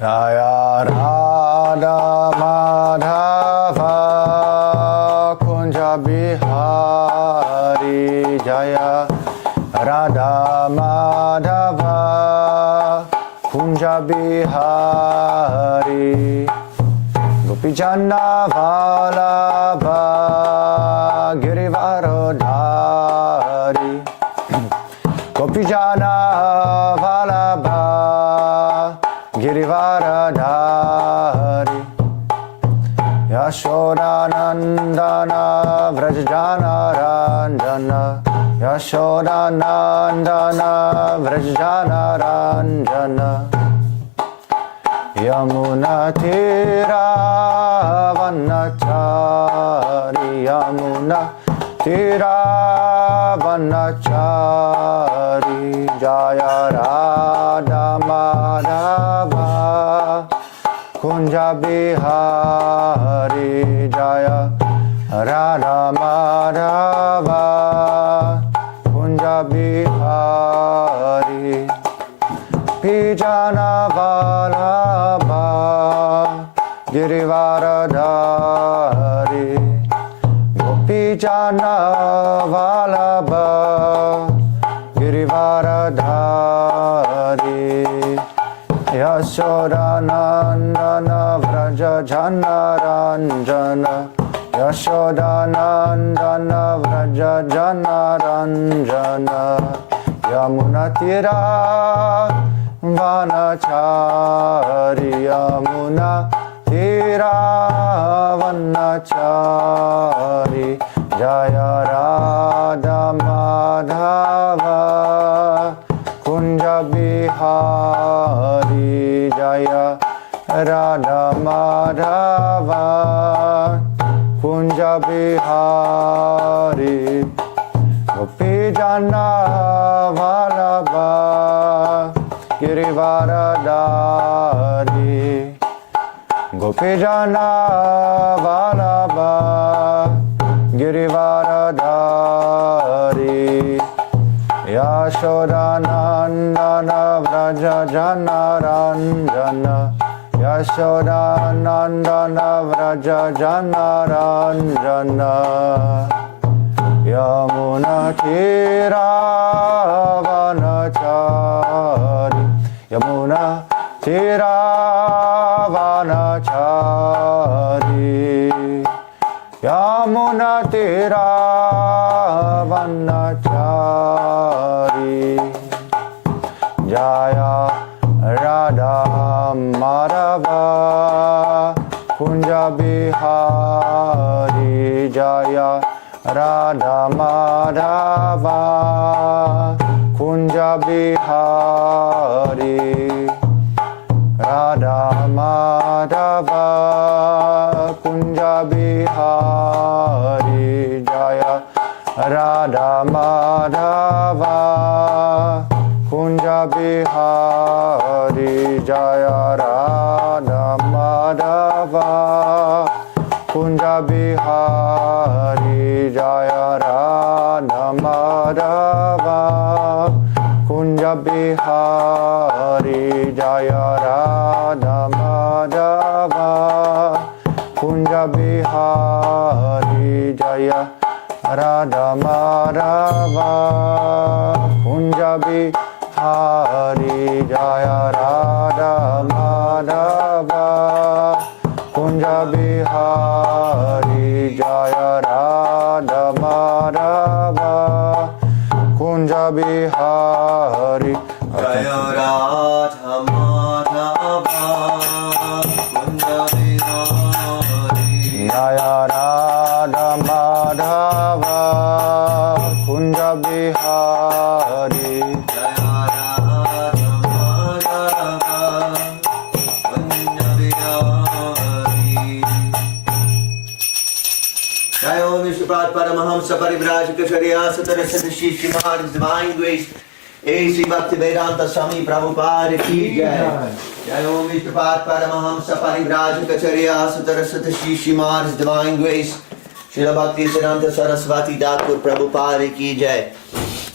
Jaya Radha Madhava Kunja Bihari Jaya Radha Madhava Kunja Bihari Gopijana Vallabha Girivarodhari Gopijana Vallabha Girivaradhari Yashodanandana Vrajjana Ranjana Yashodanandana Vrajjana Ranjana Yamuna Tira Vanachari Yamuna Tira Vanachari Jaya Radha Madhava Kunja Bihari Jaya Radha Madhava Kunja Bihari Pijana Vallabha Girivaradhari Gopijana Vallabha Girivaradhari Yashodanandana Vrajjana Ranjana Yashodanandana Vrajjana Ranjana Yamunatira Vanachari Yamuna Tira Vanachari Jaya Radha Madhava Kunja Bihari Jaya Radha Madhava Kunja Bihari Gopijana Vallabha Girivaradhari Gopijana Vallabha Girivaradhari Yashodanandana Vrajjana Ranjana Yashodanandana Vrajjana Ranjana Yamuna Tira Vanachari Yamuna Tira Vanachari Yamuna Tira Vanachari Jaya Radha Madhava Kunja Bihari Jaya Radha Madhava Kunja Bihari Radha Madhava Kunja Bihari Jaya Radha Madhava Kunja Bihari Jaya Radha Madhava Kunja Bihari Jaya Radha Madhava Kunja Bihari Jaya Radha Madhava Kunja Bihari Jaya Radha Madhava Kunja Bihari Jaya Radha Madhava Kunja Bihari Jaya Radha Madhava Kunja Bihari Jaya Radha Madhava Kunja Bihari Jaya Radha Madhava Kunja Bihari Jaya Radha Madhava Kunja Bihari Jaya Vishnu Paramahamsa Parivrajaka Charya Satarasada Shri Srimad Divine Grace Shri Bhakti Vedanta Swami Prabhupada ki jai. Jai Om Vishnupat Paramahamsa Parivrajacharya Sutaraswata Shri Srimad Divine Grace Srila Bhakti Siddhanta Saraswati Thakur Prabhupada ki jai.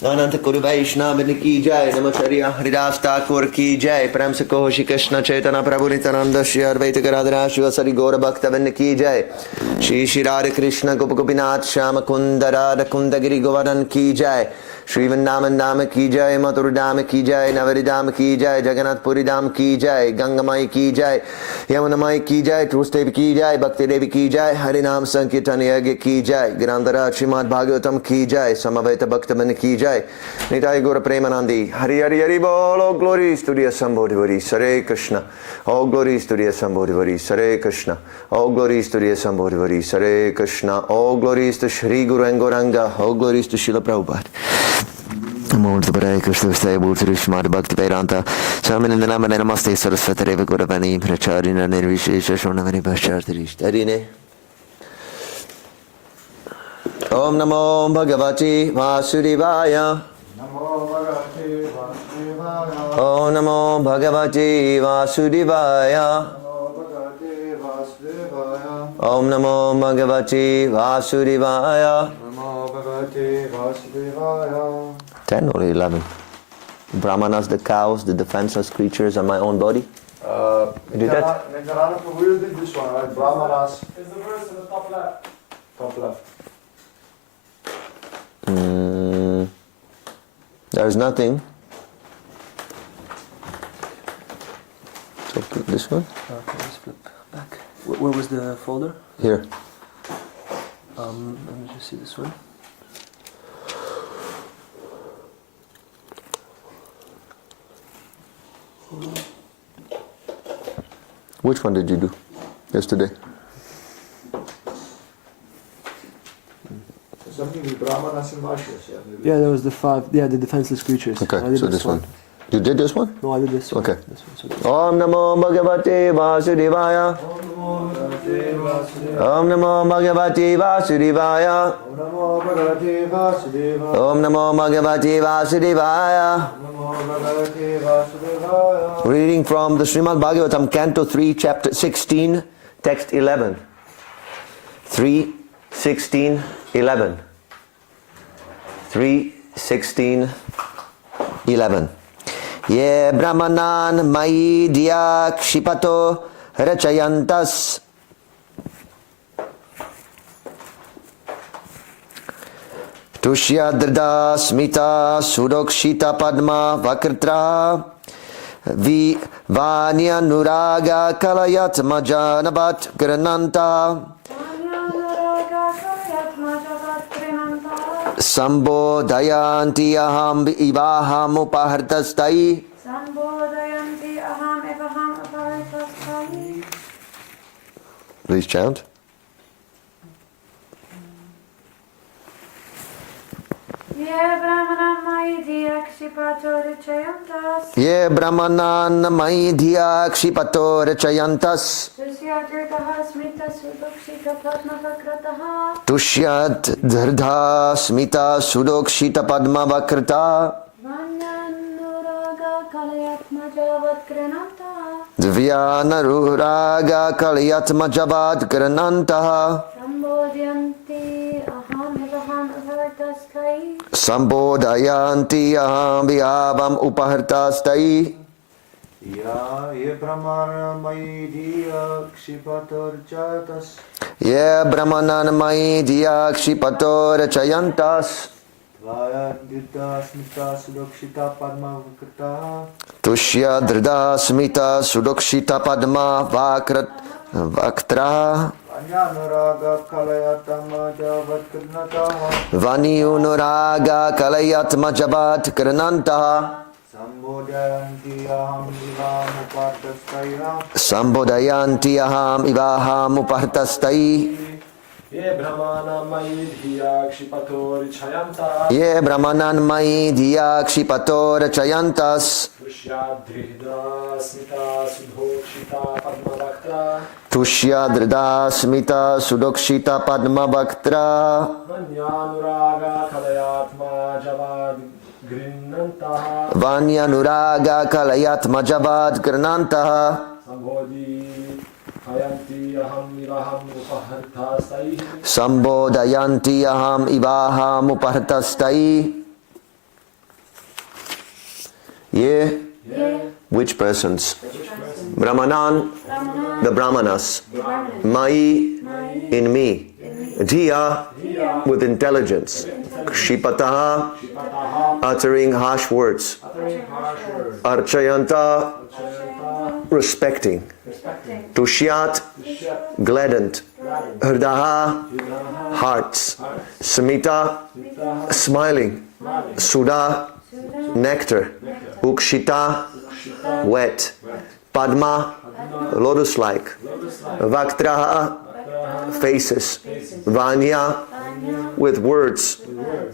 Ananta Kuru Vaishnava ki jai. Namacharya Haridas Thakur ki jai. Prem se Koho Shri Krishna Chaitanya Prabhu Nityananda Shri Advaita Gadadhara Shivasari Gaura Bhaktavinda ki jai. Shri Shri Radha Krishna Gopagopinath Shama Kunda Radha Kunda Giri Govardhan ki jai. Shri Vrindavan Dham ki jai, Mathura Dham ki jai, Navari Dham ki jai, Jagannath Puri Dham ki jai, Gangamai ki jai, Yamunamai ki jai, Trustev ki jai, Bhakti Devi ki jai, Harinam Sankirtan Yagya ki jai, Grandhara Srimad Bhagavatam ki jai, Samaveta Bhaktavan ki jai, Nitai Gora Premanandi, Hari Hari Hari Bol, all glories to the Sambodhivari, Hare Krishna, all glories to the Sambodhivari, Hare Krishna, all glories to the Sambodhivari, Hare Krishna, all glories to Shri Guru and Gauranga, all glories to Srila Prabhupada. Namo Hare Krishna Srimad Bhakti Vedanta Swami Namaste Namaste Saraswati Deva Gauravani Pracharina Nirvishesha Shonamani Bhashartarish Tarine Om Namo Bhagavati Vasudevaya Om Namo Bhagavati Vasudevaya Om Namo Bhagavati Vasudevaya 10 or 11? Brahmanas, the cows, the defenseless creatures, and my own body? You did that? This one, right? Brahmanas. Is the verse in the top left? Top left. There's nothing. So click this one. Okay, let's flip back. Where was the folder? Here. Let me just see this one. Which one did you do yesterday? Something with Brahmanas and Vaishyas. Yeah, there was the 5. Yeah, the defenseless creatures. Okay, I did so this one. You did this one? No, I did this one. Okay. This one. So this Om Namo Bhagavate Vasudevaya. Om Namo Bhagavate Vasudevaya. Om Namo Bhagavate Vasudevaya. Reading from the Srimad Bhagavatam, Canto 3, Chapter 16, Text 11. 3, 16, 11. 3, 16, 11. Ye Brahmanan Mai Diya Kshipato Rachayantas Tushyadrda Smita Sudokshita Padma Vakritra Vi Vanya Nuraga Kalayat Majanabat Grananta Sambodhayanti aham ivaham upahartastai. Sambodhayanti aham ivaham upahartastai. Please chant. Ye Brahmanan Mai Diya Kshipato Rachayantas. Ye Brahmanan Mai Diya Kshipato Rachayantas. Tushyadritaha Smita Sudokshita Padma Vakrataha. Tushyat Dhardha Smita Sudokshita Padma Vakrata. Vanyanuraga Kalayat Majavat Grananta. Dvyanaruraga Kalayat Majavat Granantaha. Sambodhayanti aham ivaham upahartastai. Sambodhayanti aham vihavam upahartastai. Ya ye Brahmana Mai Diya Kshipato Rachayantas. Ye Brahmanan Mai Diya Kshipato Rachayantas. Vayadita Smita Sudokshita Padma Vakrata. Tushya Drida Smita Sudokshita Padma Vaktra. Vanyanuraga Kalayatama Javat Karnataha. Vaniunuraga Kalayat Majabat Karnantaha. Sambodhayanti aham ivaham upahartastai. Sambodhayanti aham ivaham upahartastai. Ye Brahmana Mai Diya Kshipato Rachayantas. Ye Brahmanan Mai Diya Kshipato Rachayantas. Tushyadrida Smita Sudokshita Padma Vaktra. Tushyadrida Smita Sudokshita Padma Vaktra. Vanyanuraga Kalayat Majavat Grinnantaha Vanyanuraga kalayat majavad granantaha Sambodhi Hayanti Aham Ivaham Upaharthastai Sambodhayanti aham ivaham upahartastai. Yeah. Which persons? Brahmanan, the Brahmanas. Mai, in me. Dhiya, with intelligence. Kshipataha, uttering harsh words. Archayanta, respecting. Tushyat, gladdened. Hridaha, hearts. Smita, smiling. Sudha, nectar. Ukshita, wet. Padma, lotus-like. Vaktraha, faces. Vanya, with words.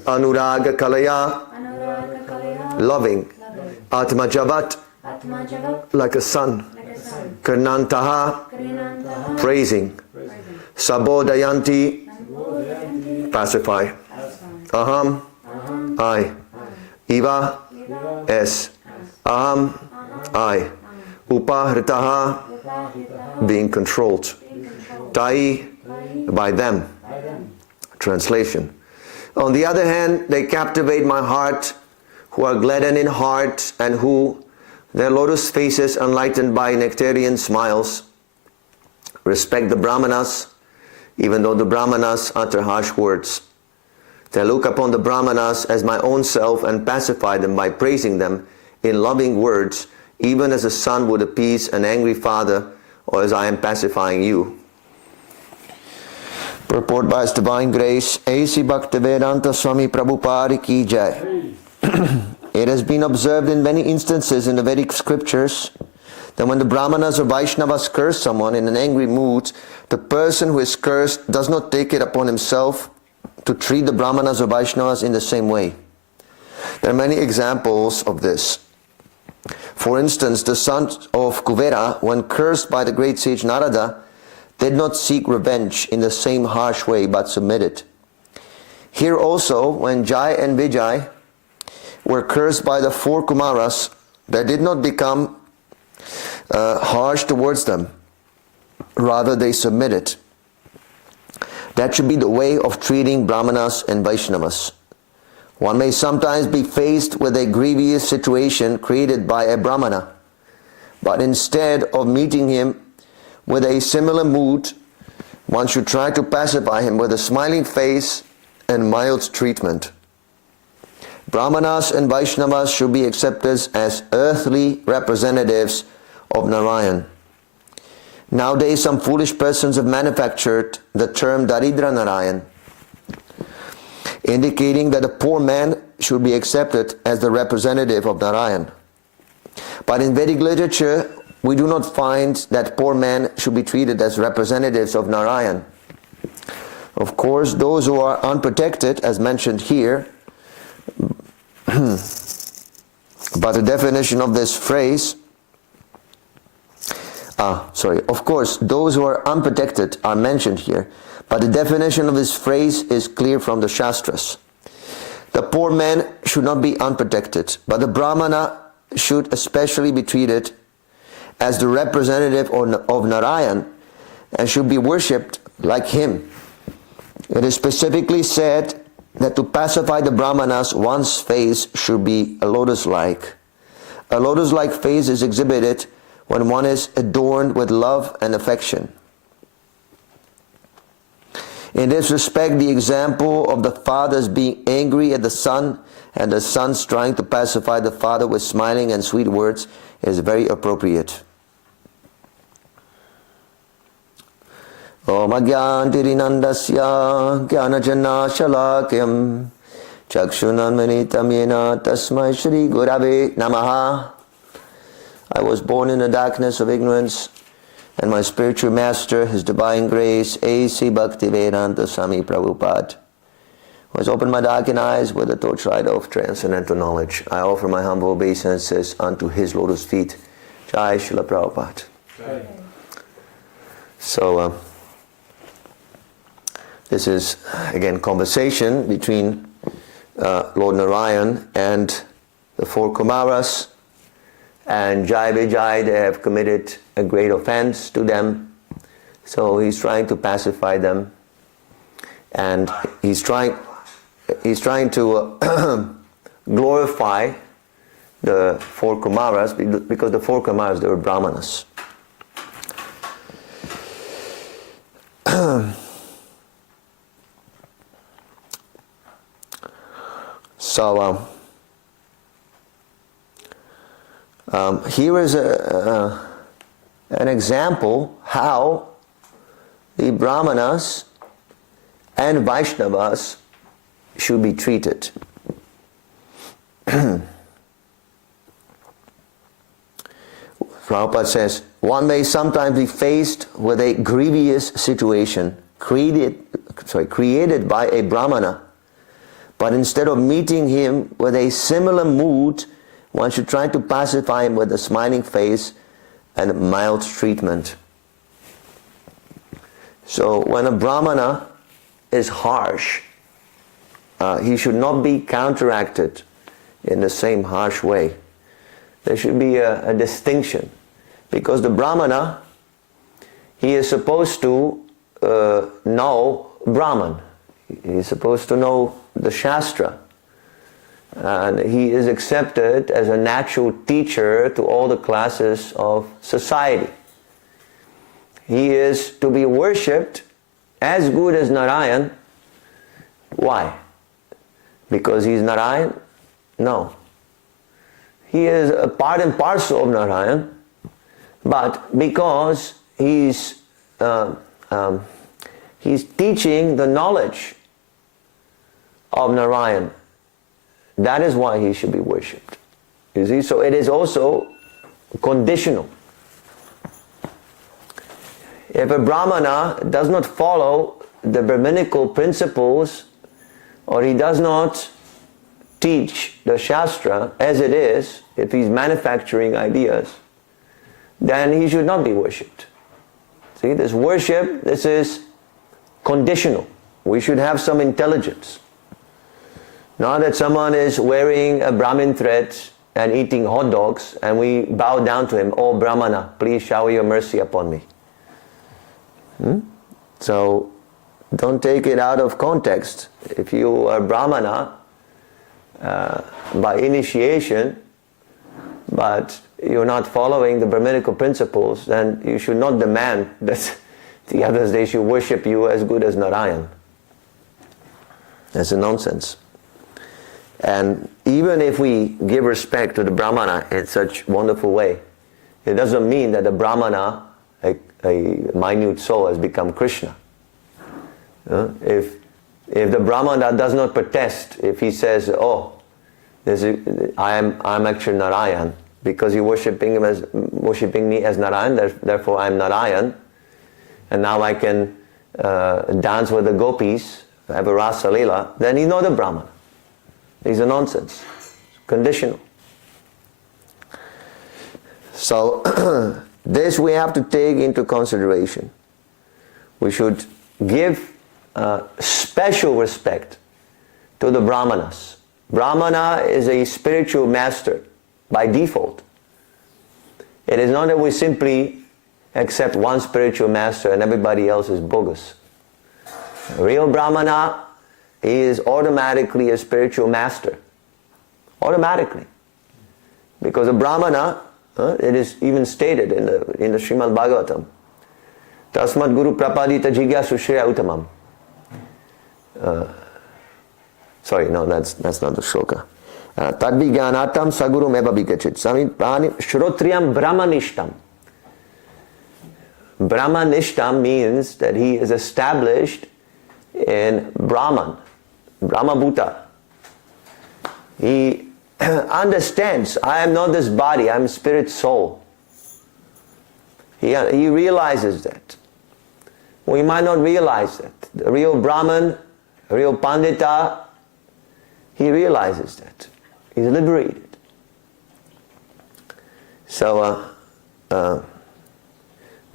Anuraga kalaya, loving. Atmajavat, like a sun. Karnantaha, praising. Sabodhayanti, pacify. Aham, I. Iva, S. Aham, I. Upahritaha, being controlled. Tai, by them. Translation. On the other hand, they captivate my heart, who are gladdened in heart, and who, their lotus faces enlightened by nectarian smiles, respect the Brahmanas, even though the Brahmanas utter harsh words. They look upon the Brahmanas as my own self and pacify them by praising them in loving words, even as a son would appease an angry father, or as I am pacifying you. Purport by His Divine Grace, A.C. Bhaktivedanta Swami Prabhupada Ki Jai. It has been observed in many instances in the Vedic scriptures that when the Brahmanas or Vaishnavas curse someone in an angry mood, the person who is cursed does not take it upon himself to treat the Brahmanas or Vaishnavas in the same way. There are many examples of this. For instance, the son of Kuvera, when cursed by the great sage Narada, did not seek revenge in the same harsh way, but submitted. Here also, when Jai and Vijay were cursed by the four Kumaras, they did not become harsh towards them. Rather, they submitted. That should be the way of treating Brahmanas and Vaishnavas. One may sometimes be faced with a grievous situation created by a Brahmana, but instead of meeting him with a similar mood, one should try to pacify him with a smiling face and mild treatment. Brahmanas and Vaishnavas should be accepted as earthly representatives of Narayan. Nowadays, some foolish persons have manufactured the term Daridra Narayan, indicating that a poor man should be accepted as the representative of Narayan. But in Vedic literature, we do not find that poor men should be treated as representatives of Narayan. Of course, those who are unprotected, as mentioned here, but the definition of this phrase, of course, those who are unprotected are mentioned here, but the definition of this phrase is clear from the Shastras. The poor man should not be unprotected, but the Brahmana should especially be treated as the representative of Narayan and should be worshipped like him. It is specifically said that to pacify the Brahmanas, one's face should be a lotus-like. A lotus-like face is exhibited when one is adorned with love and affection. In this respect, the example of the fathers being angry at the son and the sons trying to pacify the father with smiling and sweet words is very appropriate. Om Agyantirinandasya Gyanajana Shalakyam Chakshunanmanitam Yena Tasmai Shri Gurave Namaha. I was born in the darkness of ignorance, and my spiritual master, His Divine Grace, A.C. Bhaktivedanta Swami Prabhupada, has opened my darkened eyes with the torchlight of transcendental knowledge. I offer my humble obeisances unto His lotus feet. Jai Srila Prabhupada. Jai. So, this is, again, conversation between Lord Narayan and the 4 Kumaras, and Jai Vijay, they have committed a great offense to them. So he's trying to pacify them, and he's trying to glorify the 4 Kumaras, because the 4 Kumaras, they were Brahmanas. So here is an example how the Brahmanas and Vaishnavas should be treated. Prabhupada says, one may sometimes be faced with a grievous situation created by a Brahmana, but instead of meeting him with a similar mood, one should try to pacify him with a smiling face and mild treatment. So when a Brahmana is harsh, he should not be counteracted in the same harsh way. There should be a distinction, because the Brahmana, he is supposed to know Brahman. He is supposed to know the Shastra. And he is accepted as a natural teacher to all the classes of society. He is to be worshipped as good as Narayan. Why? Because he's Narayan? No. He is a part and parcel of Narayan, but because he's teaching the knowledge of Narayan, that is why he should be worshipped. You see, so it is also conditional. If a Brahmana does not follow the Brahminical principles, or he does not teach the Shastra as it is, if he's manufacturing ideas, then he should not be worshipped. See, this worship, this is conditional. We should have some intelligence. Not that someone is wearing a Brahmin thread and eating hot dogs and we bow down to him, "Oh Brahmana, please shower your mercy upon me." So don't take it out of context. If you are Brahmana by initiation, but you're not following the Brahminical principles, then you should not demand that the others, they should worship you as good as Narayan. That's a nonsense. And even if we give respect to the Brahmana in such wonderful way, it doesn't mean that the Brahmana, a minute soul, has become Krishna. If the Brahmana does not protest, if he says, "Oh, I'm actually Narayan, because you're worshipping me as Narayan, therefore I'm Narayan, and now I can dance with the gopis, have a rasa lila," then he's not a Brahmana. He's a nonsense. Conditional. So this we have to take into consideration. We should give special respect to the Brahmanas. Brahmana is a spiritual master by default. It is not that we simply accept one spiritual master and everybody else is bogus. A real Brahmana, he is automatically a spiritual master. Automatically. Because a Brahmana, it is even stated in the Srimad Bhagavatam, "Tasmat guru prapadita jigyasu shreya uttamam." Sorry, no, that's not the shloka. Tadvijnanatam sagurum eva vikachit. Shrotriyam brahmanishtam. Brahmanishtam means that he is established in Brahman, Brahmabhuta. He understands, I am not this body, I am spirit soul. He realizes that. We might not realize that. The real Brahman, the real Pandita, he realizes that. He's liberated. So,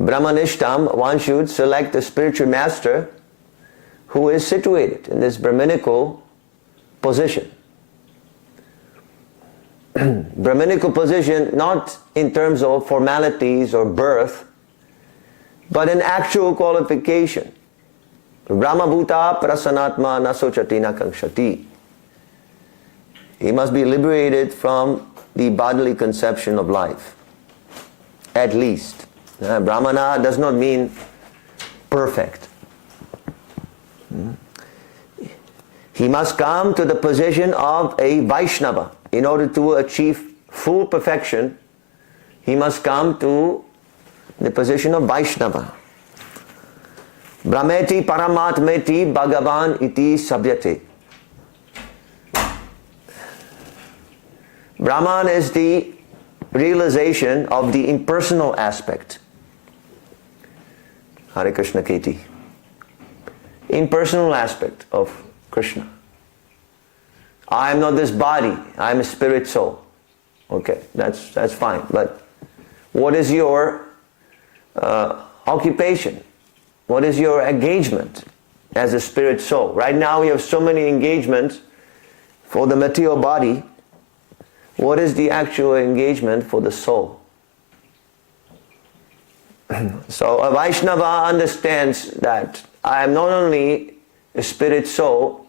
Brahmanishtam, one should select a spiritual master who is situated in this Brahminical position. Brahminical position not in terms of formalities or birth, but in actual qualification. Brahmabhuta prasanatma nasochati nakankshati. He must be liberated from the bodily conception of life. At least. Brahmana does not mean perfect. He must come to the position of a Vaishnava. In order to achieve full perfection, he must come to the position of Vaishnava. Brahmeti paramatmeti bhagavan iti sabhyate. Brahman is the realization of the impersonal aspect. Hare Krishna Keti. Impersonal aspect of Krishna. I am not this body, I am a spirit soul. Okay, that's fine. But what is your occupation? What is your engagement as a spirit soul? Right now we have so many engagements for the material body. What is the actual engagement for the soul? So a Vaishnava understands that I am not only a spirit soul,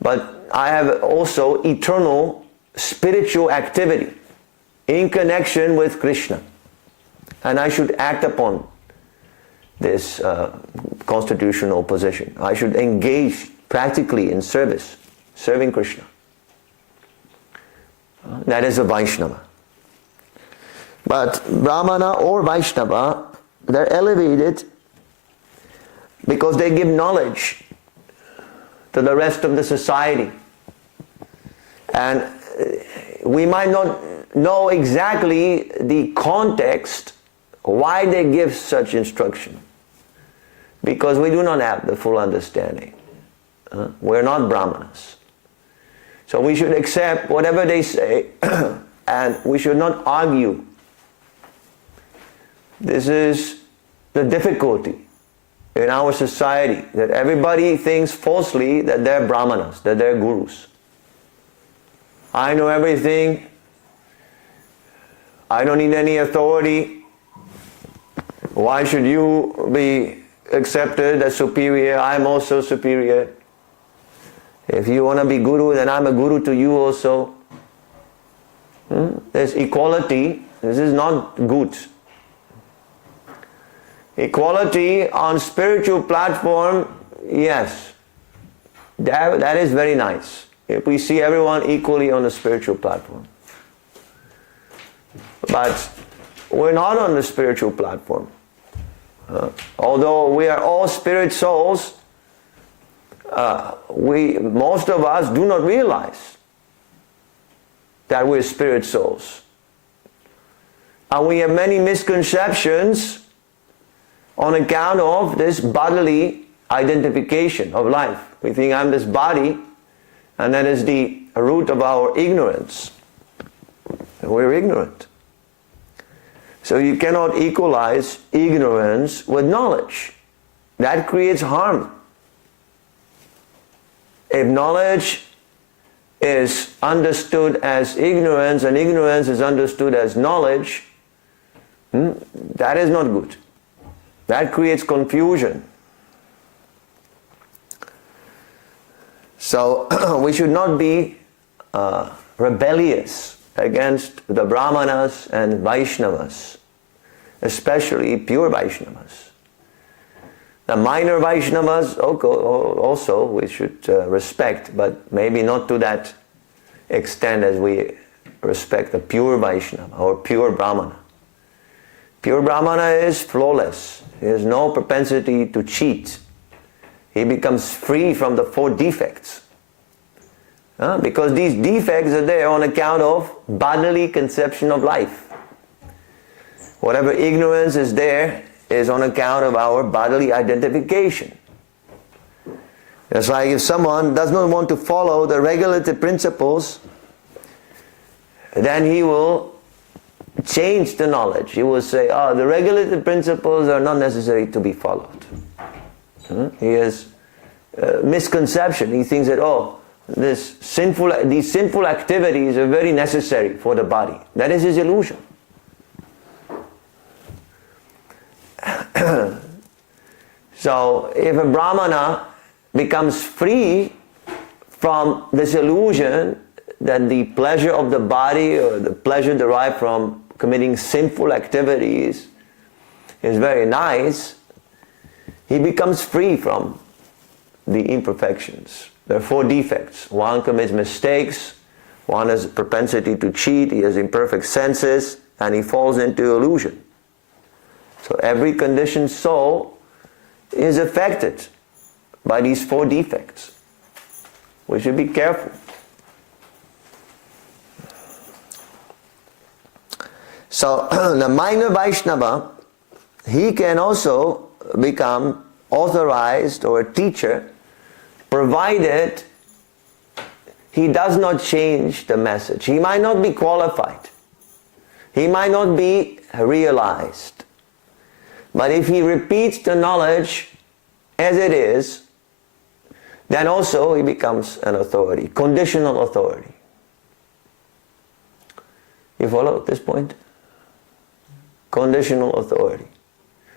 but I have also eternal spiritual activity in connection with Krishna. And I should act upon this constitutional position. I should engage practically in service, serving Krishna. That is a Vaishnava. But Brahmana or Vaishnava, they're elevated because they give knowledge to the rest of the society. And we might not know exactly the context why they give such instruction, because we do not have the full understanding. We're not Brahmanas. So we should accept whatever they say and we should not argue. This is the difficulty in our society, that everybody thinks falsely that they're Brahmanas, that they're gurus. I know everything. I don't need any authority. Why should you be accepted as superior? I'm also superior. If you want to be guru, then I'm a guru to you also. There's equality. This is not good. Equality on spiritual platform, yes. That is very nice. If we see everyone equally on the spiritual platform. But we're not on the spiritual platform. Although we are all spirit souls, most of us do not realize that we're spirit souls. And we have many misconceptions on account of this bodily identification of life. We think I'm this body, and that is the root of our ignorance. We're ignorant. So you cannot equalize ignorance with knowledge. That creates harm. If knowledge is understood as ignorance and ignorance is understood as knowledge, that is not good. That creates confusion. So we should not be rebellious against the Brahmanas and Vaishnavas, especially pure Vaishnavas. The minor Vaishnavas also we should respect, but maybe not to that extent as we respect the pure Vaishnava or pure Brahmana. Pure Brahmana is flawless. He has no propensity to cheat. He becomes free from the 4 defects. Because these defects are there on account of bodily conception of life. Whatever ignorance is there is on account of our bodily identification. It's like if someone does not want to follow the regulative principles, then he will change the knowledge. He will say, the regulative principles are not necessary to be followed. He has misconception. He thinks that, these sinful activities are very necessary for the body. That is his illusion. So if a Brahmana becomes free from this illusion that the pleasure of the body or the pleasure derived from committing sinful activities is very nice, he becomes free from the imperfections. There are 4 defects. One commits mistakes, one has a propensity to cheat, he has imperfect senses, and he falls into illusion. So every conditioned soul is affected by these 4 defects. We should be careful. So the minor Vaishnava, he can also become authorized or a teacher, provided he does not change the message. He might not be qualified. He might not be realized. But if he repeats the knowledge as it is, then also he becomes an authority, conditional authority. You follow at this point? Conditional authority.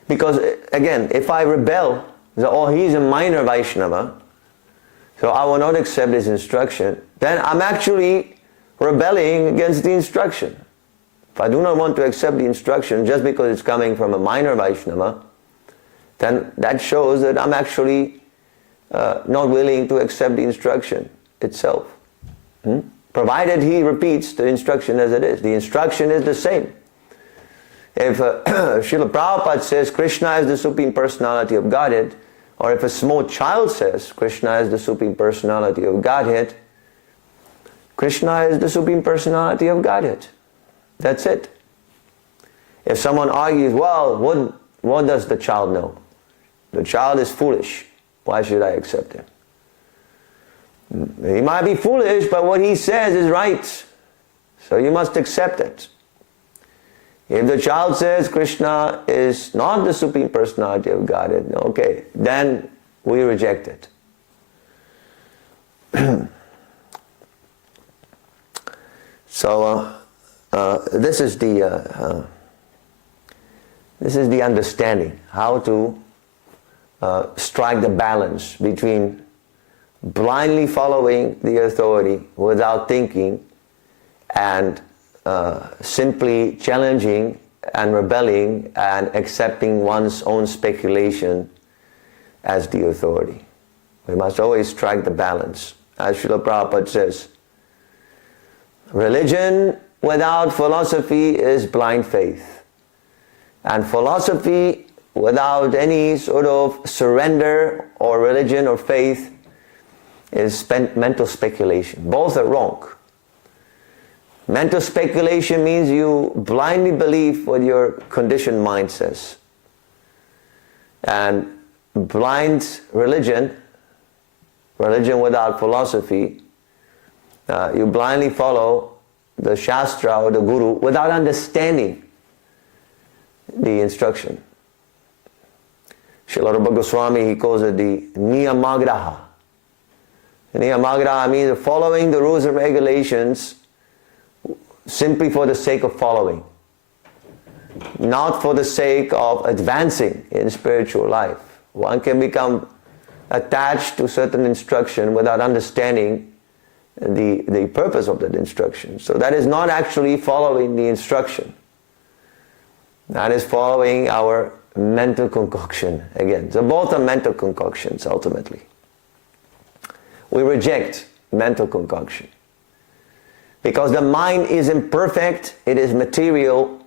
Because again, if I rebel, oh, he's a minor Vaishnava, so I will not accept his instruction, then I'm actually rebelling against the instruction. If I do not want to accept the instruction just because it's coming from a minor Vaishnava, then that shows that I'm actually not willing to accept the instruction itself. Provided he repeats the instruction as it is. The instruction is the same. If Srila Prabhupada says Krishna is the Supreme Personality of Godhead, or if a small child says Krishna is the Supreme Personality of Godhead, Krishna is the Supreme Personality of Godhead. That's it. If someone argues, well, what does the child know? The child is foolish. Why should I accept him? He might be foolish, but what he says is right. So you must accept it. If the child says Krishna is not the Supreme Personality of Godhead, okay, then we reject it. So this is the understanding, how to strike the balance between blindly following the authority without thinking and simply challenging and rebelling and accepting one's own speculation as the authority. We must always strike the balance. As Srila Prabhupada says, religion without philosophy is blind faith. And philosophy without any sort of surrender or religion or faith is mental speculation. Both are wrong. Mental speculation means you blindly believe what your conditioned mind says. And blind religion without philosophy, you blindly follow the Shastra or the Guru without understanding the instruction. Srila Rupa Goswami, he calls it the Niyamagraha. Niyamagraha means following the rules and regulations simply for the sake of following, not for the sake of advancing in spiritual life. One can become attached to certain instruction without understanding the purpose of that instruction. So that is not actually following the instruction. That is following our mental concoction again. So both are mental concoctions ultimately. We reject mental concoction. Because the mind is imperfect, it is material,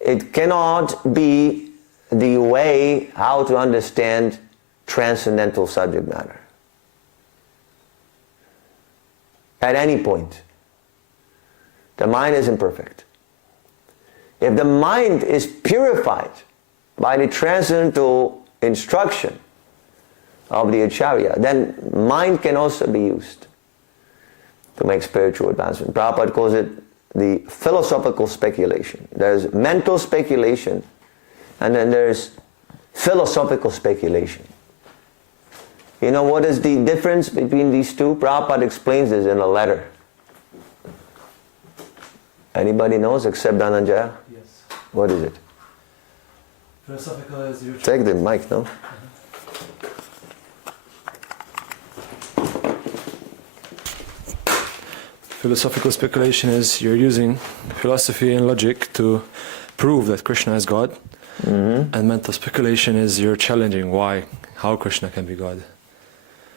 it cannot be the way how to understand transcendental subject matter. At any point. The mind is imperfect. If the mind is purified by the transcendental instruction of the Acharya, then mind can also be used to make spiritual advancement. Prabhupada calls it the philosophical speculation. There's mental speculation and then there's philosophical speculation. You know what is the difference between these two? Prabhupada explains this in a letter. Anybody knows except Dhananjaya? Yes. What is it? Philosophical is your Take the mic, no? Philosophical speculation is you're using philosophy and logic to prove that Krishna is God. Mm-hmm. And mental speculation is you're challenging how Krishna can be God.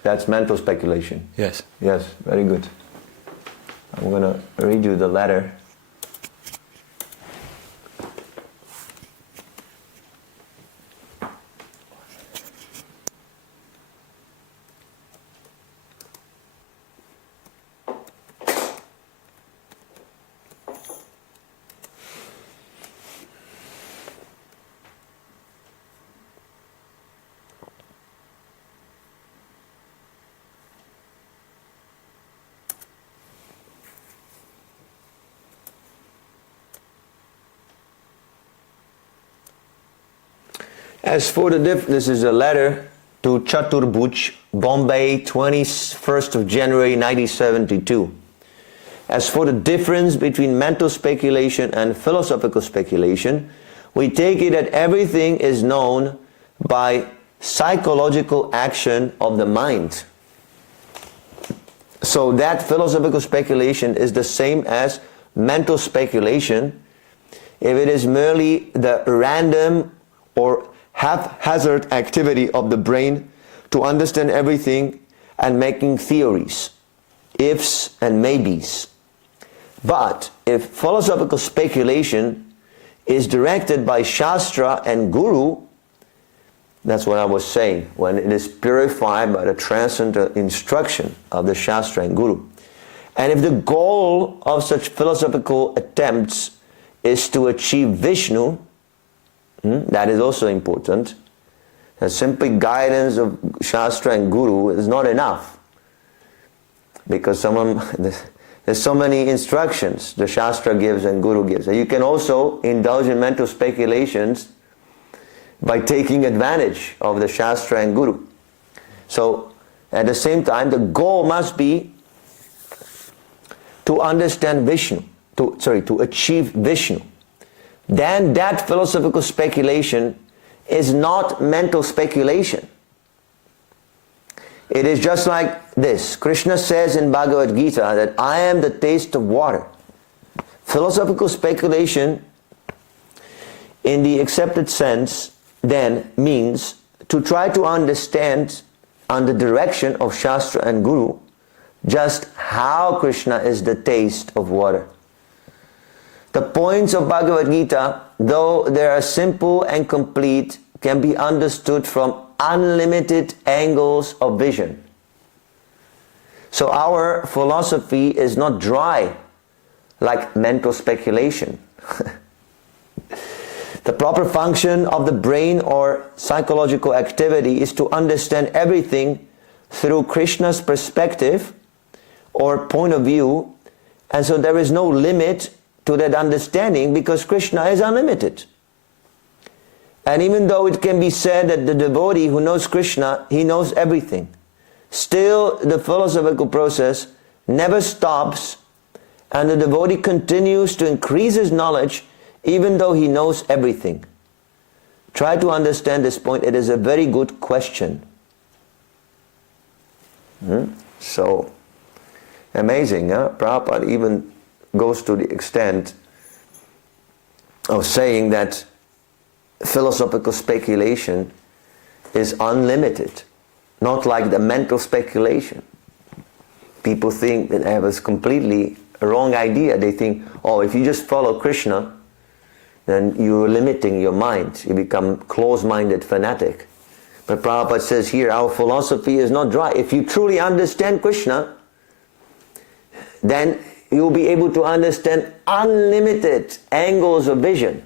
That's mental speculation. Yes. Yes, very good. I'm going to read you the letter. As for the this is a letter to Chaturbhuj, Bombay, 21st of January 1972. As for the difference between mental speculation and philosophical speculation, we take it that everything is known by psychological action of the mind. So that philosophical speculation is the same as mental speculation if it is merely the random or haphazard activity of the brain to understand everything and making theories, ifs and maybes. But if philosophical speculation is directed by Shastra and Guru, that's what I was saying, when it is purified by the transcendental instruction of the Shastra and Guru. And if the goal of such philosophical attempts is to achieve Vishnu, that is also important. The simply guidance of Shastra and Guru is not enough. Because there's so many instructions the Shastra gives and Guru gives. And you can also indulge in mental speculations by taking advantage of the Shastra and Guru. So, at the same time, the goal must be to understand Vishnu, to achieve Vishnu. Then that philosophical speculation is not mental speculation. It is just like this. Krishna says in Bhagavad Gita that I am the taste of water. Philosophical speculation in the accepted sense then means to try to understand under direction of Shastra and Guru just how Krishna is the taste of water. The points of Bhagavad Gita, though they are simple and complete, can be understood from unlimited angles of vision. So our philosophy is not dry like mental speculation. The proper function of the brain or psychological activity is to understand everything through Krishna's perspective or point of view, and so there is no limit to that understanding because Krishna is unlimited. And even though it can be said that the devotee who knows Krishna, he knows everything, still the philosophical process never stops and the devotee continues to increase his knowledge even though he knows everything. Try to understand this point. It is a very good question. So, amazing, huh? Prabhupada even goes to the extent of saying that philosophical speculation is unlimited, not like the mental speculation. People think that they have a completely wrong idea. They think, oh, if you just follow Krishna, then you're limiting your mind. You become close-minded fanatic. But Prabhupada says here, our philosophy is not dry. If you truly understand Krishna, then you'll be able to understand unlimited angles of vision.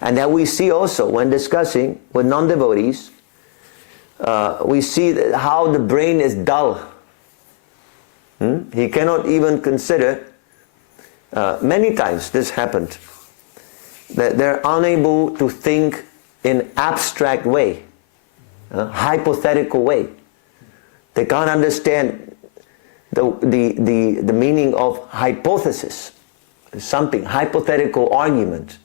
And that we see also when discussing with non-devotees, we see that how the brain is dull. He cannot even consider, many times this happened, that they're unable to think in abstract way, hypothetical way. They can't understand the meaning of hypothesis, something, hypothetical argument.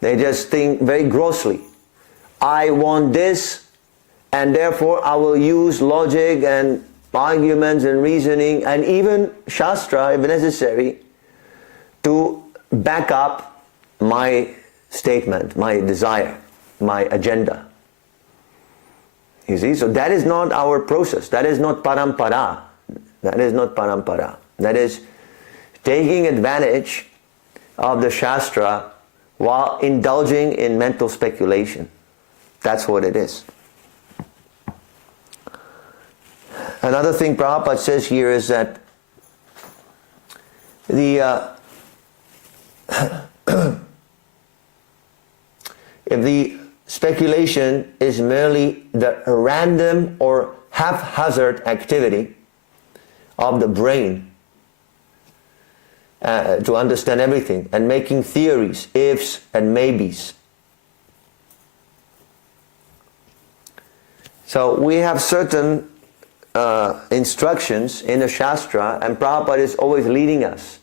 They just think very grossly. I want this, and therefore I will use logic and arguments and reasoning and even Shastra, if necessary, to back up my statement, my desire, my agenda. You see, so that is not our process. That is not parampara. That is not parampara. That is taking advantage of the Shastra while indulging in mental speculation. That's what it is. Another thing Prabhupada says here is that if the speculation is merely the random or haphazard activity of the brain to understand everything and making theories, ifs and maybes. So we have certain instructions in the Shastra, and Prabhupada is always leading us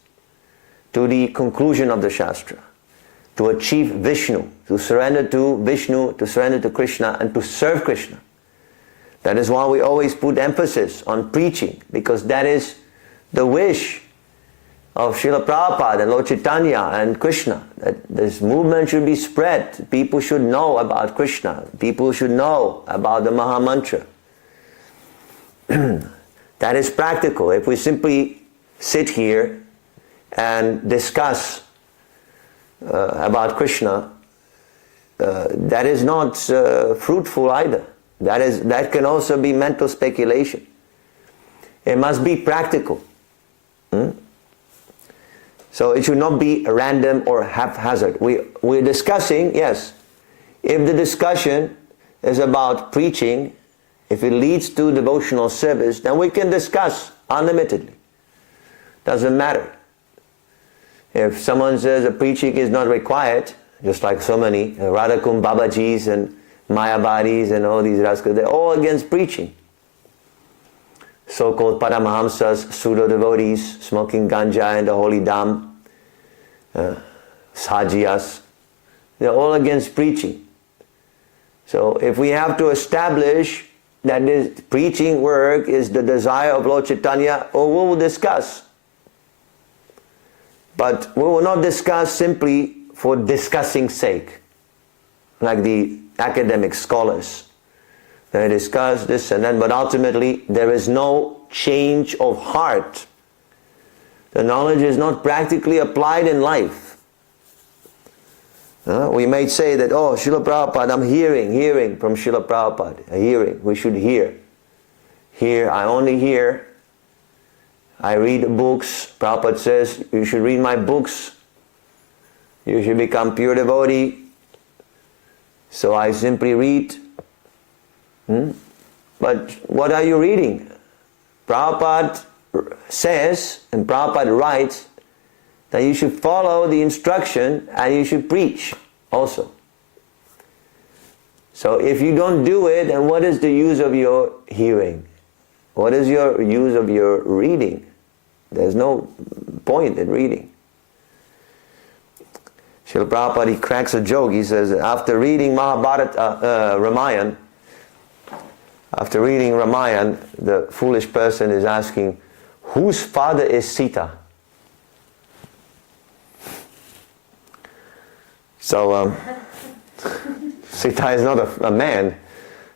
to the conclusion of the Shastra, to achieve Vishnu, to surrender to Vishnu, to surrender to Krishna, and to serve Krishna. That is why we always put emphasis on preaching, because that is the wish of Srila Prabhupada and Lord Chaitanya and Krishna, that this movement should be spread. People should know about Krishna. People should know about the Maha Mantra. That is practical. If we simply sit here and discuss about Krishna, that is not fruitful either. That can also be mental speculation. It must be practical. So it should not be random or haphazard. We're discussing, yes. If the discussion is about preaching, if it leads to devotional service, then we can discuss unlimitedly. Doesn't matter. If someone says a preaching is not required, just like so many Radhakum Babajis and Mayabadis and all these rascals, they're all against preaching. So-called Paramahamsas, pseudo-devotees, smoking ganja in the holy dham, Sajiyas, they're all against preaching. So if we have to establish that this preaching work is the desire of Lord Chaitanya, we will discuss. But we will not discuss simply for discussing sake, like the academic scholars. They discuss this and that, but ultimately there is no change of heart. The knowledge is not practically applied in life. We may say that, oh, Srila Prabhupada, I'm hearing from Srila Prabhupada, hearing, we should hear. Hear, I only hear. I read books. Prabhupada says, you should read my books. You should become pure devotee. So I simply read. But what are you reading? Prabhupada says, and Prabhupada writes, that you should follow the instruction and you should preach also. So if you don't do it, then what is the use of your hearing? What is your use of your reading? There's no point in reading. Srila Prabhupada, he cracks a joke. He says, after reading Ramayana, the foolish person is asking, whose father is Sita? So, Sita is not a man.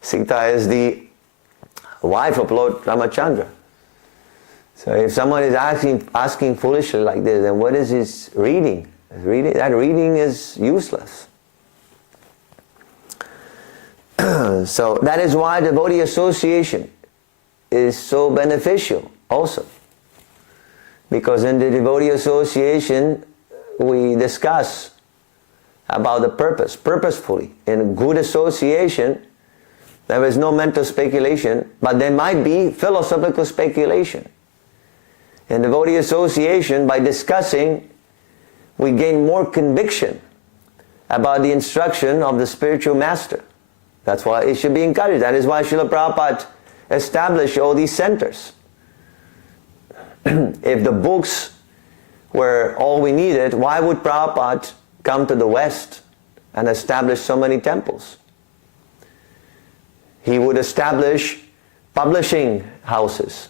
Sita is the wife of Lord Ramachandra. So if someone is asking foolishly like this, then what is his reading? That reading is useless. So that is why devotee association is so beneficial also. Because in the devotee association we discuss about the purpose, purposefully. In good association there is no mental speculation, but there might be philosophical speculation. In devotee association, by discussing, we gain more conviction about the instruction of the spiritual master. That's why it should be encouraged. That is why Srila Prabhupada establish all these centers. If the books were all we needed, why would Prabhupada come to the West and establish so many temples? He would establish publishing houses,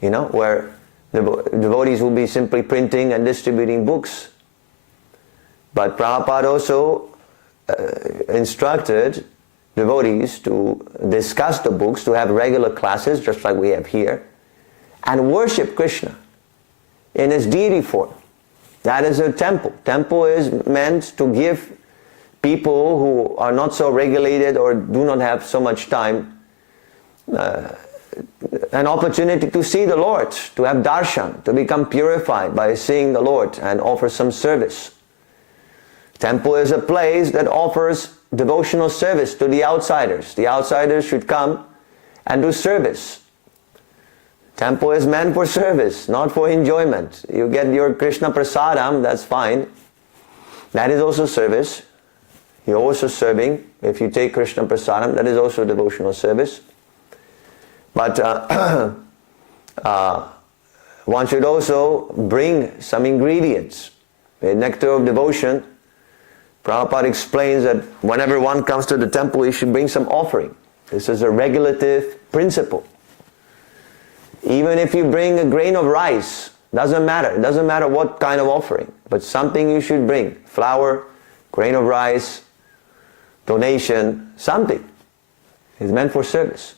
where the devotees will be simply printing and distributing books. But Prabhupada also instructed devotees to discuss the books, to have regular classes, just like we have here, and worship Krishna in his deity form. That is a temple. Temple is meant to give people who are not so regulated or do not have so much time an opportunity to see the Lord, to have darshan, to become purified by seeing the Lord and offer some service. Temple is a place that offers devotional service to the outsiders. The outsiders should come and do service. Temple is meant for service, not for enjoyment. You get your Krishna prasadam, that's fine. That is also service. You're also serving. If you take Krishna prasadam, that is also devotional service. But one should also bring some ingredients. In Nectar of Devotion, Prabhupada explains that whenever one comes to the temple, he should bring some offering. This is a regulative principle. Even if you bring a grain of rice, doesn't matter. It doesn't matter what kind of offering, but something you should bring. Flour, grain of rice, donation, something. It's meant for service.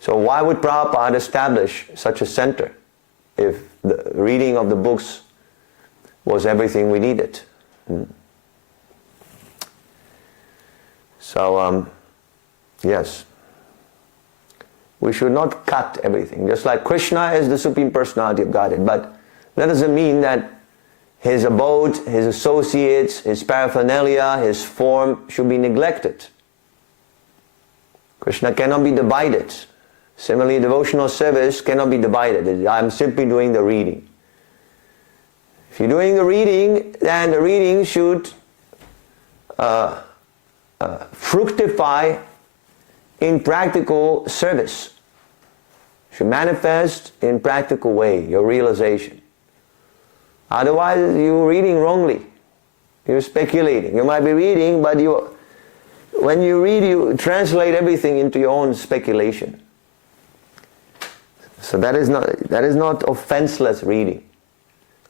So why would Prabhupada establish such a center if the reading of the books was everything we needed? So, yes. We should not cut everything. Just like Krishna is the Supreme Personality of Godhead, but that doesn't mean that his abode, his associates, his paraphernalia, his form should be neglected. Krishna cannot be divided. Similarly, devotional service cannot be divided. I'm simply doing the reading. If you're doing the reading, then the reading should fructify in practical service. Should manifest in practical way, your realization. Otherwise, you're reading wrongly. You're speculating. You might be reading, but when you read, you translate everything into your own speculation. So that is not offenseless reading.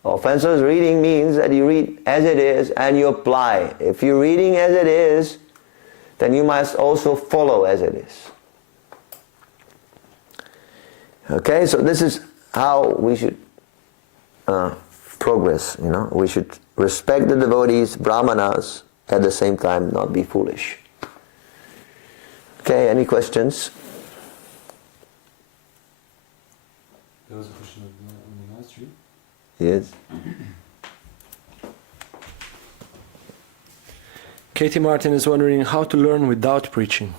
Offenseless reading means that you read as it is and you apply. If you're reading as it is, then you must also follow as it is. Okay, so this is how we should progress. We should respect the devotees, Brahmanas, at the same time not be foolish. Okay, any questions? There was a question on the last street. Yes. Katie Martin is wondering how to learn without preaching.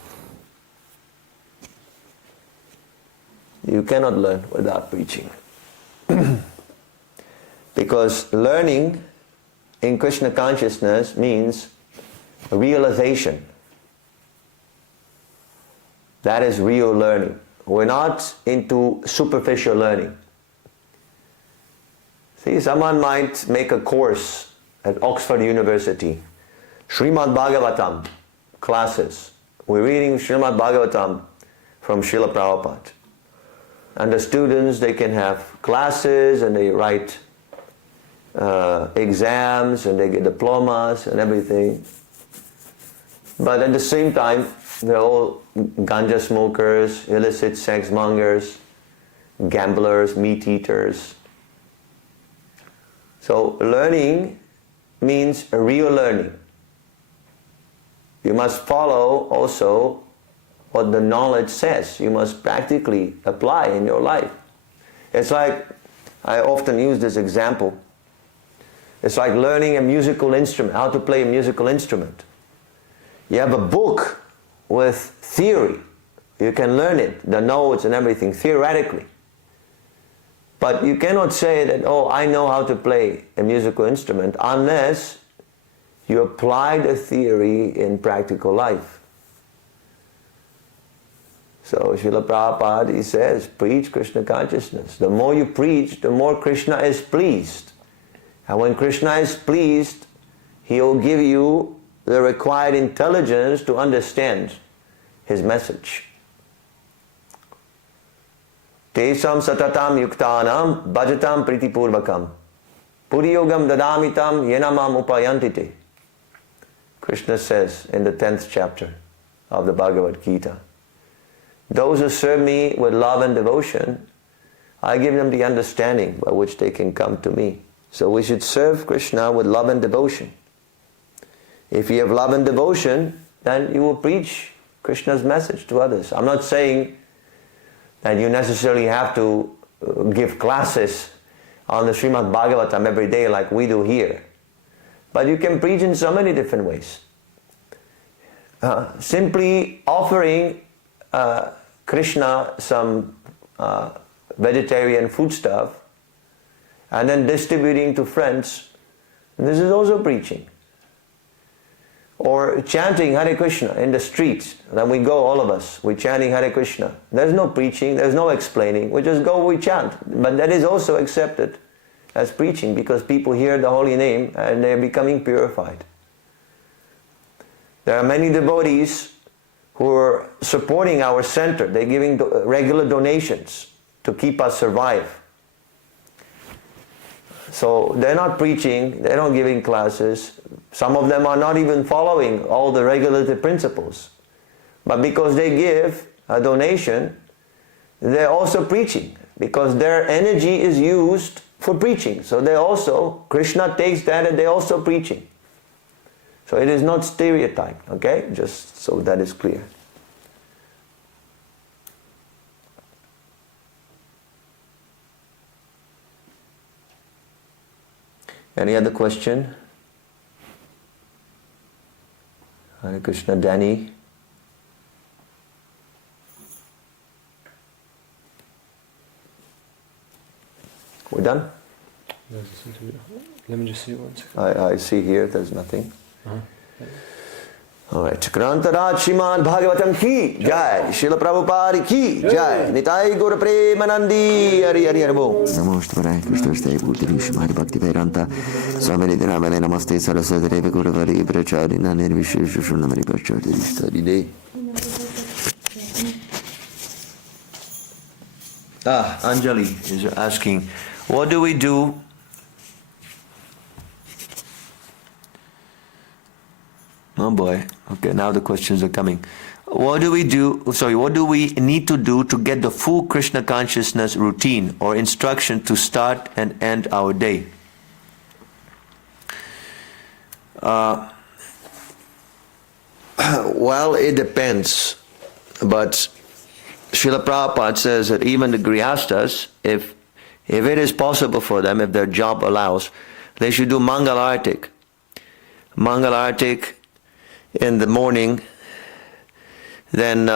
You cannot learn without preaching. Because learning in Krishna consciousness means realization. That is real learning. We're not into superficial learning. See, someone might make a course at Oxford University, Srimad Bhagavatam classes. We're reading Srimad Bhagavatam from Srila Prabhupada. And the students, they can have classes and they write exams and they get diplomas and everything. But at the same time, they're all ganja smokers, illicit sex mongers, gamblers, meat eaters. So learning means a real learning. You must follow also what the knowledge says. You must practically apply in your life. It's like, I often use this example. It's like learning a musical instrument, how to play a musical instrument. You have a book with theory. You can learn it, the notes and everything, theoretically. But you cannot say that, oh, I know how to play a musical instrument, unless you apply the theory in practical life. So Srila Prabhupada, he says, preach Krishna consciousness. The more you preach, the more Krishna is pleased. And when Krishna is pleased, he will give you the required intelligence to understand his message. Tesam satatam yuktanam bhajatam pritipurvakam puriyogam dadamitam yenamam upayantite. Krishna says in the 10th chapter of the Bhagavad Gita, those who serve me with love and devotion, I give them the understanding by which they can come to me. So we should serve Krishna with love and devotion. If you have love and devotion, then you will preach Krishna's message to others. I'm not saying that you necessarily have to give classes on the Srimad Bhagavatam every day like we do here. But you can preach in so many different ways. Simply offering Krishna some vegetarian foodstuff and then distributing to friends, this is also preaching. Or chanting Hare Krishna in the streets. Then we go, all of us, we're chanting Hare Krishna. There's no preaching, there's no explaining. We just go, we chant. But that is also accepted as preaching because people hear the holy name and they're becoming purified. There are many devotees who are supporting our center. They're giving regular donations to keep us survive. So they're not preaching, they're not giving classes. Some of them are not even following all the regulative principles. But because they give a donation, they're also preaching. Because their energy is used for preaching. So they also, Krishna takes that and they're also preaching. So it is not stereotyped, okay? Just so that is clear. Any other question? Hare Krishna, Danny. We're done? Let me just see one second. I see here, there's nothing. Alright. Chakrantara Srimad Bhagavatam ki jai. Srila Prabhupada ki jai. Nitai Gaura Premanandi. Hari Hari Hari Bo. Namaste Krishna Stay Bhutiri Shimari Bhakti Vedanta Swami Dinavane Namaste Saraswati Deva Guravari Prachadina Nirvishesha Shunamari Prachadi Study Day. Anjali is asking, what do we do? Oh boy. Okay, now the questions are coming. What do we need to do to get the full Krishna consciousness routine or instruction to start and end our day? Well, it depends. But Srila Prabhupada says that even the Grihasthas, if it is possible for them, if their job allows, they should do Mangalartik. Mangalartik in the morning, then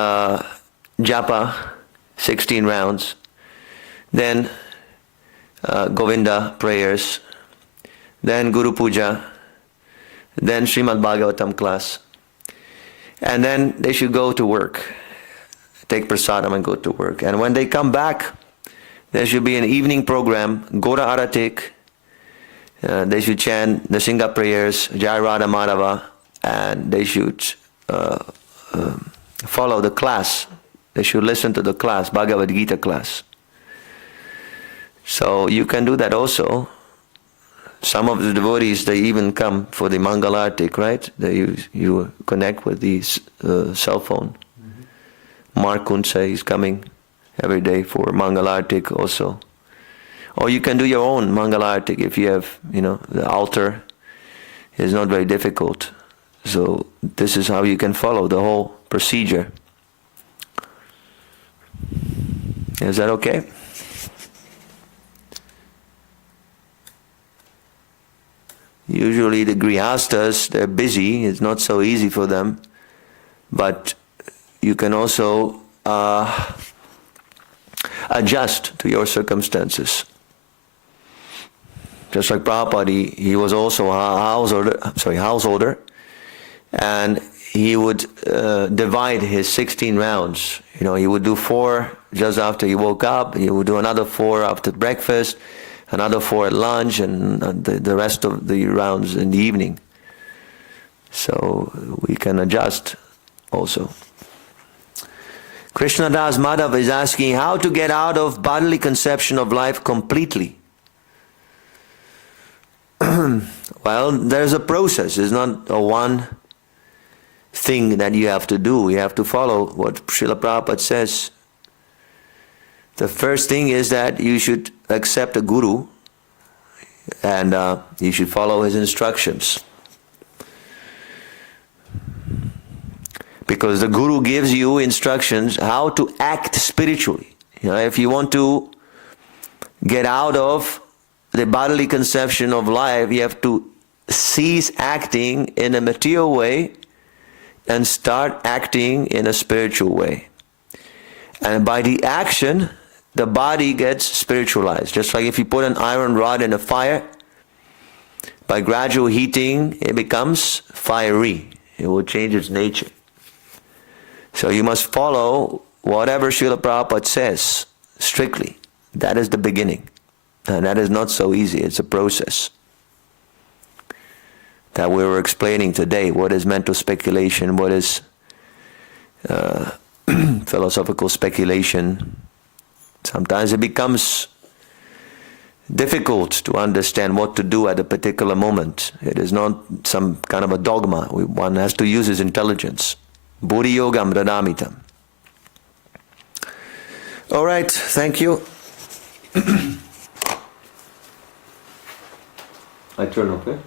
Japa, 16 rounds, then Govinda prayers, then Guru Puja, then Srimad Bhagavatam class, and then they should go to work, take prasadam and go to work. And when they come back, there should be an evening program, Gora Aratik, they should chant the Singha prayers, Jai Radha Madhava, and they should follow the class. They should listen to the class, Bhagavad Gita class. So you can do that also. Some of the devotees, they even come for the Mangalartik, right? You connect with the cell phone. Mark Kunse is coming every day for Mangalartik also. Or you can do your own Mangalartik if you have, the altar is not very difficult. So this is how you can follow the whole procedure. Is that okay? Usually the Grihasthas, they're busy, it's not so easy for them. But you can also adjust to your circumstances. Just like Prabhupada, he was also a householder. and he would divide his 16 rounds. You know, he would do 4 just after he woke up, he would do another 4 after breakfast, another 4 at lunch, and the rest of the rounds in the evening. So we can adjust also. Krishna Das Madhav is asking how to get out of bodily conception of life completely. Well, there's a process. It's not a one thing that you have to do. You have to follow what Srila Prabhupada says. The first thing is that you should accept a guru and you should follow his instructions. Because the guru gives you instructions how to act spiritually. You know, if you want to get out of the bodily conception of life, you have to cease acting in a material way and start acting in a spiritual way. And by the action, the body gets spiritualized. Just like if you put an iron rod in a fire, by gradual heating, it becomes fiery. It will change its nature. So you must follow whatever Srila Prabhupada says strictly. That is the beginning. And that is not so easy. It's a process that we were explaining today. What is mental speculation? What is philosophical speculation? Sometimes it becomes difficult to understand what to do at a particular moment. It is not some kind of a dogma. One has to use his intelligence. Buddhi yogam radamitam. All right, thank you. I turn off, eh?